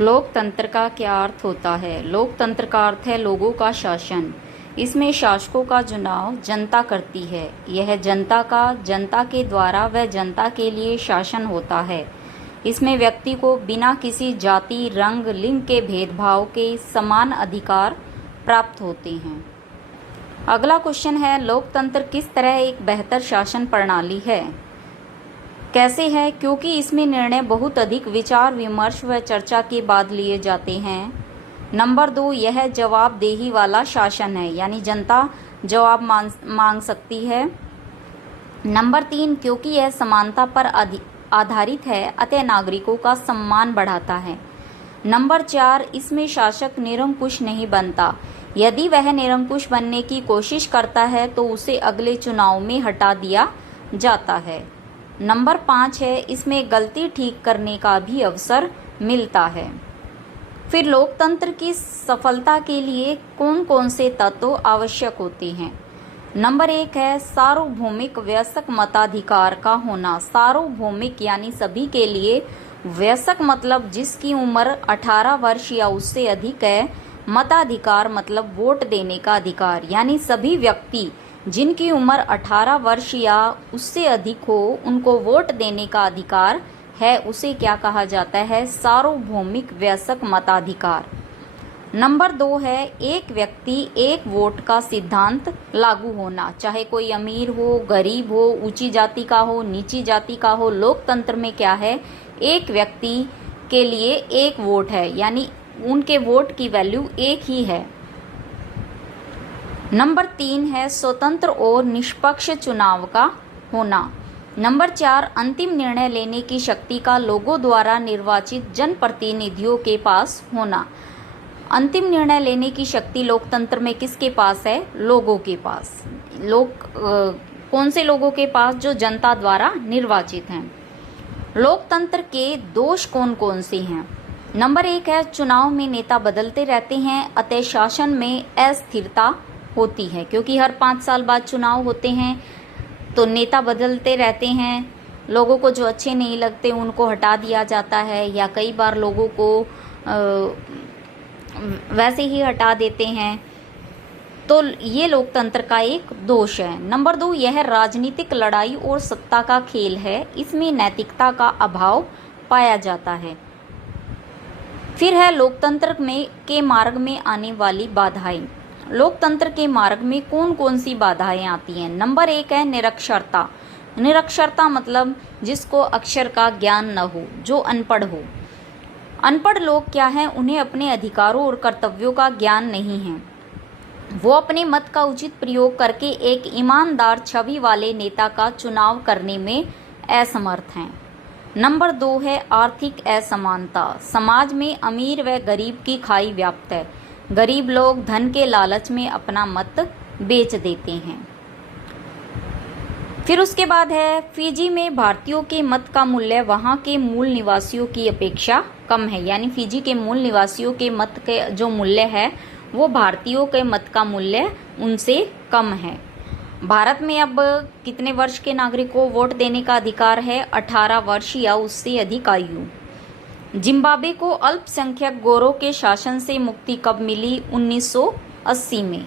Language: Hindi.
लोकतंत्र का क्या अर्थ होता है? लोकतंत्र का अर्थ है लोगों का शासन। इसमें शासकों का चुनाव जनता करती है। यह जनता के द्वारा व जनता के लिए शासन होता है। इसमें व्यक्ति को बिना किसी जाति, रंग, लिंग के भेदभाव के समान अधिकार प्राप्त होते हैं। अगला क्वेश्चन है, लोकतंत्र किस तरह एक बेहतर शासन प्रणाली है? कैसे है? क्योंकि इसमें निर्णय बहुत अधिक विचार विमर्श व चर्चा के बाद लिए जाते हैं। नंबर 2, यह जवाबदेही वाला शासन है, यानी जनता जवाब मांग सकती है। नंबर 3, क्योंकि यह समानता पर आधारित है, अतः नागरिकों का सम्मान बढ़ाता है। नंबर 4, इसमें शासक निरंकुश नहीं बनता। यदि वह निरंकुश बनने की कोशिश करता है तो उसे अगले चुनाव में हटा दिया जाता है। नंबर 5 है, इसमें गलती ठीक करने का भी अवसर मिलता है। फिर लोकतंत्र की सफलता के लिए कौन कौन से तत्व आवश्यक होते हैं? नंबर 1 है सार्वभौमिक वयस्क मताधिकार का होना। सार्वभौमिक यानी सभी के लिए, वयस्क मतलब जिसकी उम्र 18 वर्ष या उससे अधिक है, मताधिकार मतलब वोट देने का अधिकार, यानी सभी व्यक्ति जिनकी उम्र 18 वर्ष या उससे अधिक हो उनको वोट देने का अधिकार है, उसे क्या कहा जाता है? सार्वभौमिक वयस्क मताधिकार। नंबर 2 है एक व्यक्ति एक वोट का सिद्धांत लागू होना। चाहे कोई अमीर हो, गरीब हो, ऊंची जाति का हो, नीची जाति का हो, लोकतंत्र में क्या है? एक व्यक्ति के लिए एक वोट है, यानी उनके वोट की वैल्यू एक ही है। नंबर 3 है स्वतंत्र और निष्पक्ष चुनाव का होना। नंबर 4, अंतिम निर्णय लेने की शक्ति का लोगों द्वारा निर्वाचित जनप्रतिनिधियों के पास होना। अंतिम निर्णय लेने की शक्ति लोकतंत्र में किसके पास है? लोगों के पास। कौन से लोगों के पास? जो जनता द्वारा निर्वाचित हैं। लोकतंत्र के दोष कौन कौन से हैं? नंबर 1 है चुनाव में नेता बदलते रहते हैं, अतः शासन में अस्थिरता होती है, क्योंकि हर 5 साल बाद चुनाव होते हैं तो नेता बदलते रहते हैं। लोगों को जो अच्छे नहीं लगते उनको हटा दिया जाता है, या कई बार लोगों को वैसे ही हटा देते हैं। तो ये लोकतंत्र का एक दोष है। नंबर 2, यह राजनीतिक लड़ाई और सत्ता का खेल है। इसमें नैतिकता का अभाव पाया जाता है। फिर है लोकतंत्र के मार्ग में आने वाली बाधाएं। लोकतंत्र के मार्ग में कौन कौन सी बाधाएं आती हैं? नंबर 1 है निरक्षरता। निरक्षरता मतलब जिसको अक्षर का ज्ञान न हो, जो अनपढ़ हो। अनपढ़ लोग क्या हैं? उन्हें अपने अधिकारों और कर्तव्यों का ज्ञान नहीं है। वो अपने मत का उचित प्रयोग करके एक ईमानदार छवि वाले नेता का चुनाव करने में असमर्थ हैं। नंबर 2 है आर्थिक असमानता। समाज में अमीर व गरीब की खाई व्याप्त है। गरीब लोग धन के लालच में अपना मत बेच देते हैं। फिर उसके बाद है फिजी में भारतीयों के मत का मूल्य वहां के मूल निवासियों की अपेक्षा कम है, यानी फिजी के मूल निवासियों के मत के जो मूल्य है वो भारतीयों के मत का मूल्य उनसे कम है। भारत में अब कितने वर्ष के नागरिक को वोट देने का अधिकार है? 18 वर्ष या उससे अधिक आयु। जिम्बाब्वे को अल्पसंख्यक गोरों के शासन से मुक्ति कब मिली? 1980 में।